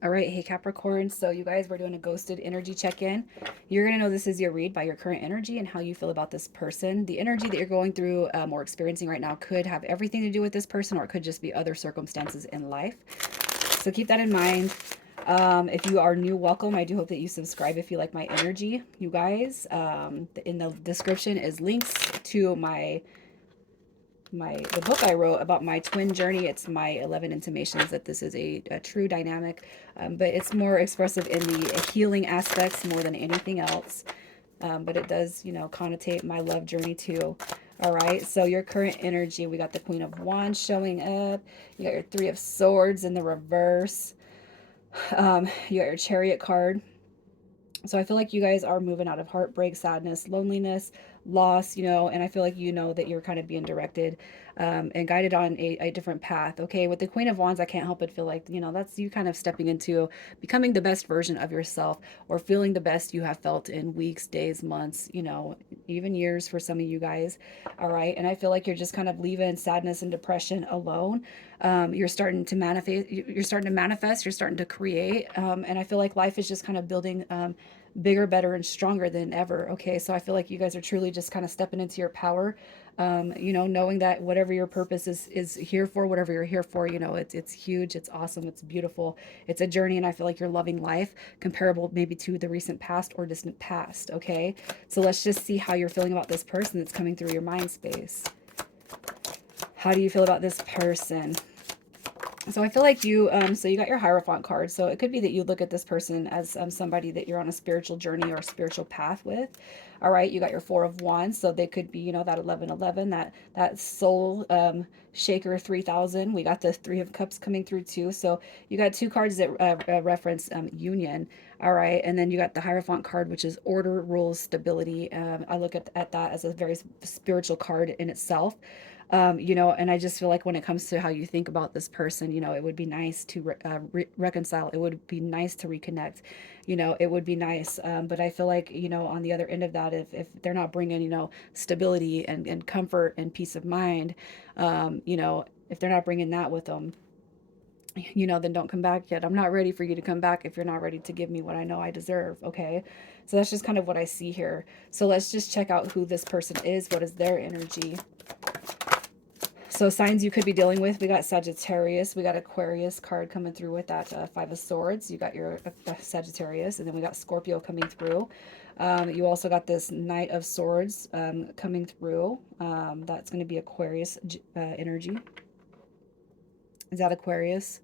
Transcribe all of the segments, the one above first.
All right, hey Capricorn. So you guys, we're doing a ghosted energy check-in. You're gonna know this is your read by your current energy and how you feel about this person. The energy that you're going through or experiencing right now could have everything to do with this person, or it could just be other circumstances in life. So keep that in mind. If you are new, welcome. I do hope that you subscribe if you like my energy, you guys. In the description is links to the book I wrote about my twin journey. It's my 11 intimations that this is a true dynamic, but it's more expressive in the healing aspects more than anything else. But it does, connotate my love journey too. All right, so your current energy, we got the Queen of Wands showing up. You got your Three of Swords in the reverse. You got your Chariot card. So I feel like you guys are moving out of heartbreak, sadness, loneliness, loss, and I feel like you know that you're kind of being directed and guided on a different path. Okay, with the Queen of Wands, I can't help but feel like, that's you kind of stepping into becoming the best version of yourself, or feeling the best you have felt in weeks, days, months, even years for some of you guys. All right, and I feel like you're just kind of leaving sadness and depression alone. You're starting to manifest. You're starting to manifest. You're starting to create, and I feel like life is just kind of building bigger, better, and stronger than ever. Okay, so I feel like you guys are truly just kind of stepping into your power. Knowing that whatever your purpose is here for, whatever you're here for, it's huge, it's awesome, it's beautiful, it's a journey, and I feel like you're loving life, comparable maybe to the recent past or distant past. Okay, so let's just see how you're feeling about this person that's coming through your mind space. How do you feel about this person? So I feel like so you got your Hierophant card. So it could be that you look at this person as somebody that you're on a spiritual journey or a spiritual path with. All right, you got your Four of Wands. So they could be, that 1111, that soul shaker 3000. We got the Three of Cups coming through too. So you got two cards that reference union. All right, and then you got the Hierophant card, which is order, rules, stability. I look at that as a very spiritual card in itself. And I just feel like when it comes to how you think about this person, it would be nice to reconcile. It would be nice to reconnect. It would be nice. But I feel like, on the other end of that, if they're not bringing, stability and comfort and peace of mind, if they're not bringing that with them, then don't come back yet. I'm not ready for you to come back if you're not ready to give me what I know I deserve. Okay. So that's just kind of what I see here. So let's just check out who this person is. What is their energy? So signs you could be dealing with, we got Sagittarius, we got Aquarius card coming through with that Five of Swords. You got your Sagittarius, and then we got Scorpio coming through. You also got this Knight of Swords coming through. That's going to be Aquarius energy. Is that Aquarius?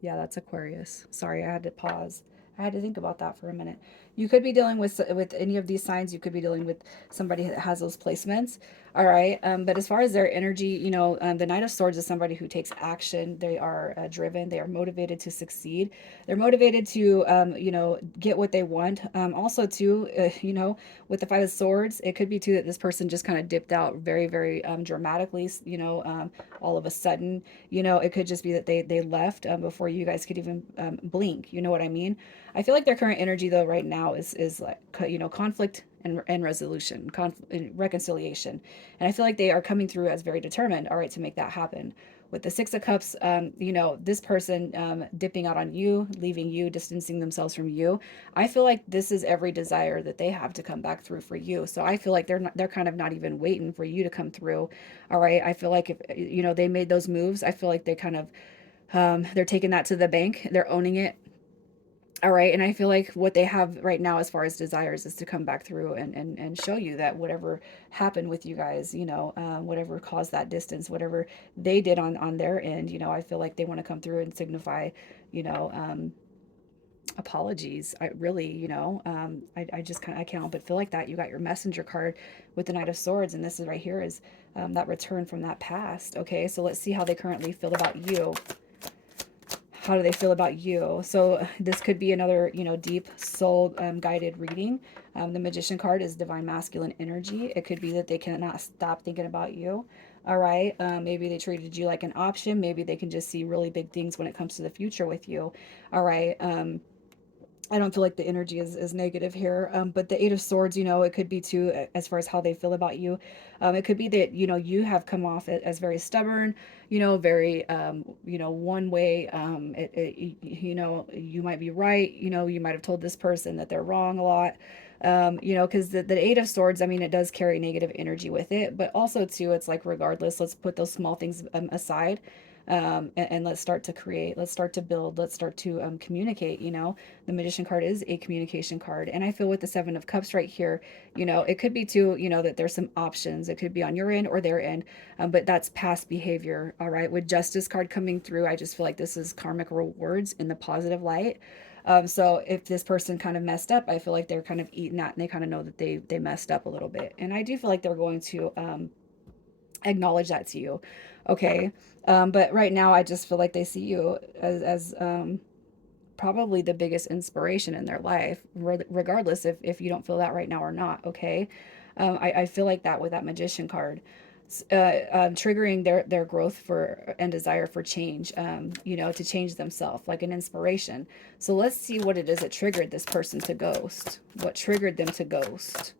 Yeah, that's Aquarius. Sorry, I had to pause. I had to think about that for a minute. You could be dealing with any of these signs. You could be dealing with somebody that has those placements. All right. But as far as their energy, the Knight of Swords is somebody who takes action. They are driven. They are motivated to succeed. They're motivated to, get what they want. Also, too, with the Five of Swords, it could be too that this person just kind of dipped out very, very dramatically. All of a sudden, it could just be that they left before you guys could even blink. You know what I mean? I feel like their current energy though right now is like, conflict and resolution, and reconciliation, and I feel like they are coming through as very determined. All right, to make that happen. With the Six of Cups, this person dipping out on you, leaving you, distancing themselves from you. I feel like this is every desire that they have to come back through for you. So I feel like they're kind of not even waiting for you to come through. All right, I feel like if they made those moves, I feel like they kind of they're taking that to the bank. They're owning it. All right. And I feel like what they have right now, as far as desires, is to come back through and show you that whatever happened with you guys, whatever caused that distance, whatever they did on their end, I feel like they want to come through and signify, you know, um, apologies. I really, I just kind of, I can't help but feel like that. You got your messenger card with the Knight of Swords, and this is right here is that return from that past. Okay. So let's see how they currently feel about you. How do they feel about you? So this could be another, deep soul guided reading. The Magician card is divine masculine energy. It could be that they cannot stop thinking about you. All right. Maybe they treated you like an option. Maybe they can just see really big things when it comes to the future with you. All right. I don't feel like the energy is negative here. But the Eight of Swords, it could be too, as far as how they feel about you. It could be that, you have come off as very stubborn, very, one way. You might be right. You might have told this person that they're wrong a lot. Because the Eight of Swords, I mean, it does carry negative energy with it, but also too, it's like, regardless, let's put those small things aside. And let's start to create, let's start to build, let's start to communicate. The Magician card is a communication card. And I feel with the Seven of Cups right here, it could be too, that there's some options. It could be on your end or their end, but that's past behavior. All right. With Justice card coming through, I just feel like this is karmic rewards in the positive light. So if this person kind of messed up, I feel like they're kind of eating that, and they kind of know that they messed up a little bit. And I do feel like they're going to acknowledge that to you. Okay. But right now, I just feel like they see you as probably the biggest inspiration in their life, regardless if you don't feel that right now or not. Okay. I feel like that with that Magician card, triggering their growth for and desire for change, to change themselves, like an inspiration. So let's see what it is that triggered this person to ghost. What triggered them to ghost?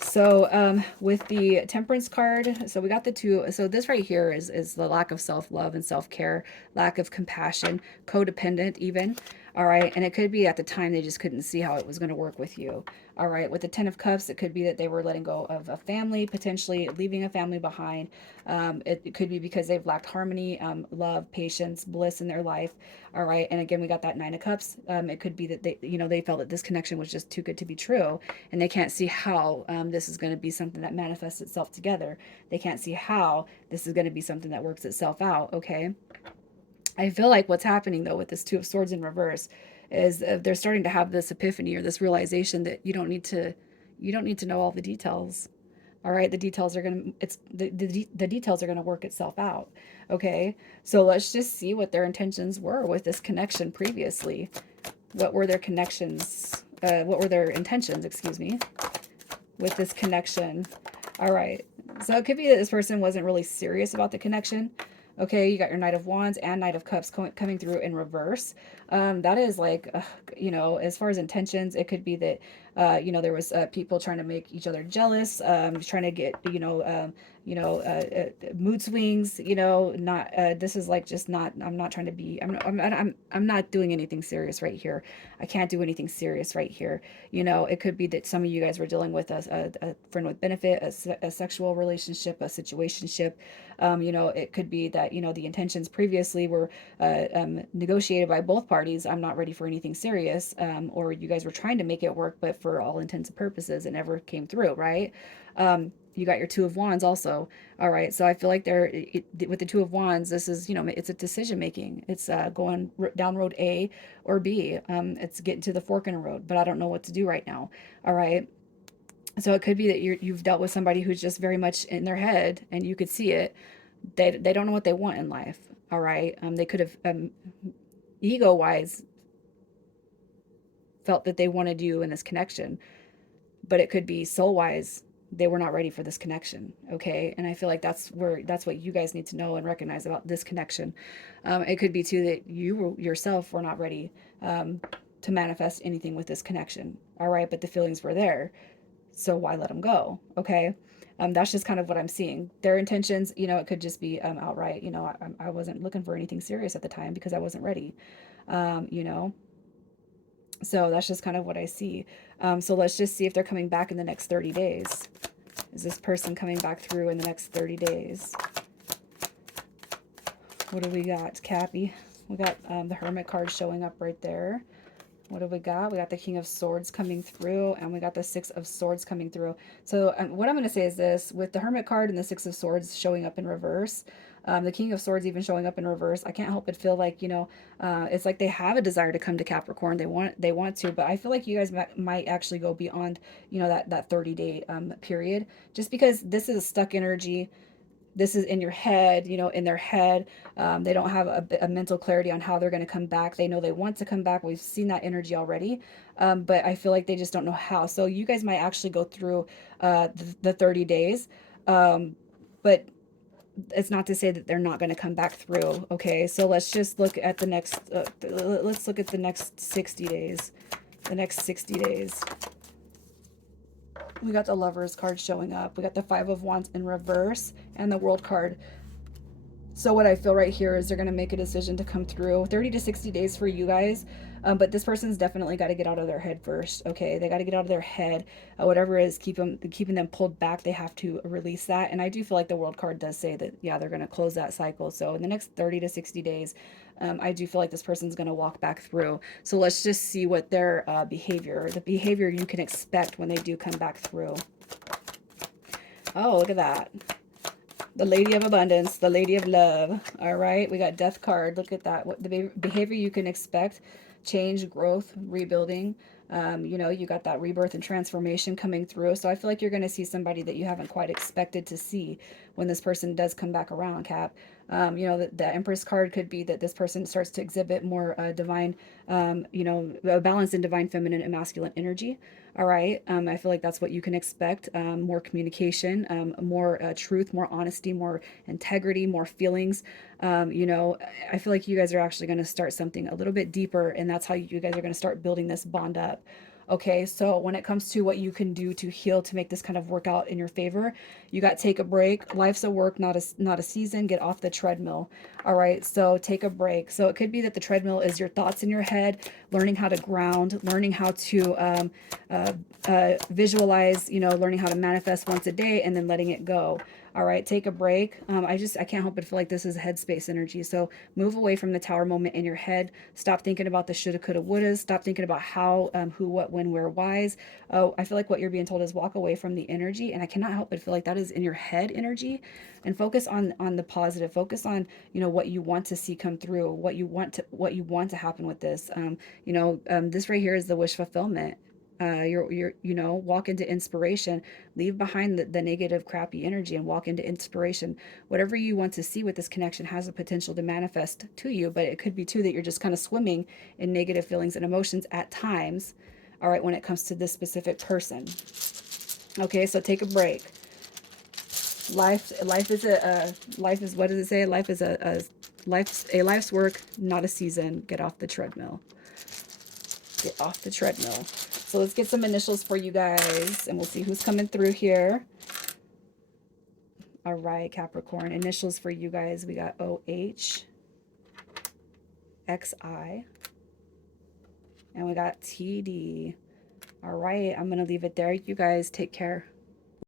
So with the Temperance card, so we got the two. So this right here is the lack of self-love and self-care, lack of compassion, codependent even. All right. And it could be at the time they just couldn't see how it was going to work with you. All right. With the Ten of Cups, it could be that they were letting go of a family, potentially leaving a family behind. It could be because they've lacked harmony, love, patience, bliss in their life. All right. And again, we got that Nine of Cups. It could be that they felt that this connection was just too good to be true, and they can't see how this is going to be something that manifests itself together. They can't see how this is going to be something that works itself out. Okay. I feel like what's happening though with this Two of Swords in reverse is they're starting to have this epiphany or this realization that you don't need to know all the details. All right, the details are going to the details are going to work itself out. Okay? So let's just see what their intentions were with this connection previously. What were their connections? What were their intentions, excuse me, with this connection? All right. So it could be that this person wasn't really serious about the connection. Okay, you got your Knight of Wands and Knight of Cups coming through in reverse. That is like, as far as intentions, it could be that, there was people trying to make each other jealous, trying to get, mood swings. Not this is like just not. I'm not trying to be. I'm not doing anything serious right here. I can't do anything serious right here. It could be that some of you guys were dealing with a friend with benefit, a sexual relationship, a situationship. It could be that, the intentions previously were negotiated by both parties. I'm not ready for anything serious. Or you guys were trying to make it work, but for all intents and purposes, it never came through, right? You got your Two of Wands also. All right. So I feel like with the Two of Wands, this is, it's a decision making. It's going down road A or B. It's getting to the fork in the road, but I don't know what to do right now. All right. So it could be that you've dealt with somebody who's just very much in their head, and you could see it. They don't know what they want in life. All right. They could have, ego wise, felt that they wanted you in this connection, but it could be soul wise, they were not ready for this connection. Okay. And I feel like that's what you guys need to know and recognize about this connection. It could be too that you yourself were not ready to manifest anything with this connection. All right. But the feelings were there. So why let them go? Okay. That's just kind of what I'm seeing. Their intentions, it could just be outright, I wasn't looking for anything serious at the time because I wasn't ready. Um, you know, so that's just kind of what I see. So let's just see if they're coming back in the next 30 days. Is this person coming back through in the next 30 days? What do we got, Cappy? We got the Hermit card showing up right there. What do we got? We got the King of Swords coming through, and we got the Six of Swords coming through. So what I'm going to say is this. With the Hermit card and the Six of Swords showing up in reverse, the King of Swords even showing up in reverse, I can't help but feel like, it's like they have a desire to come to Capricorn. They want to, but I feel like you guys might actually go beyond, that 30-day period, just because this is a stuck energy. This is in your head, in their head. They don't have a mental clarity on how they're going to come back. They know they want to come back. We've seen that energy already. But I feel like they just don't know how. So you guys might actually go through the 30 days. But it's not to say that they're not going to come back through. Okay, so let's just look at the next, let's look at the next 60 days. The next 60 days. We got the Lovers card showing up. We got the Five of Wands in reverse and the World card. So what I feel right here is they're going to make a decision to come through. 30 to 60 days for you guys. But this person's definitely got to get out of their head first. Okay, they got to get out of their head. Whatever is keeping them pulled back, they have to release that. And I do feel like the World card does say that, yeah, they're going to close that cycle. So in the next 30 to 60 days, I do feel like this person's going to walk back through. So let's just see what their the behavior you can expect when they do come back through. Oh, look at that. The Lady of Abundance, the Lady of Love. All right, we got Death card. Look at that. What the behavior you can expect: change, growth, rebuilding. You know, you got that rebirth and transformation coming through. So I feel like you're going to see somebody that you haven't quite expected to see when this person does come back around, Cap. You know, the Empress card could be that this person starts to exhibit more divine, you know, a balance in divine feminine and masculine energy. All right. I feel like that's what you can expect. More communication, more truth, more honesty, more integrity, more feelings. You know, I feel like you guys are actually going to start something a little bit deeper, and that's how you guys are going to start building this bond up. Okay, so when it comes to what you can do to heal to make this kind of work out in your favor, you got take a break. Life's a work, not a season. Get off the treadmill. All right, so take a break. So it could be that the treadmill is your thoughts in your head, learning how to ground, learning how to visualize, you know, learning how to manifest once a day and then letting it go. All right, take a break. I can't help but feel like this is headspace energy. So move away from the tower moment in your head. Stop thinking about the shoulda, coulda, wouldas. Stop thinking about how, who, what, when, where, whys. Oh, I feel like what you're being told is walk away from the energy, and I cannot help but feel like that is in your head energy, and focus on the positive. Focus on, you know, what you want to see come through, what you want to happen with this. You know, this right here is the wish fulfillment. You know, walk into inspiration, leave behind the negative crappy energy and walk into inspiration. Whatever you want to see with this connection has the potential to manifest to you, but it could be too that you're just kind of swimming in negative feelings and emotions at times. All right, when it comes to this specific person. Okay, so take a break. Life is life is, what does it say? Life is a life's work, not a season. Get off the treadmill. Get off the treadmill. So let's get some initials for you guys, and we'll see who's coming through here. All right, Capricorn. Initials for you guys. We got OH, XI, and we got TD. All right, I'm going to leave it there. You guys take care.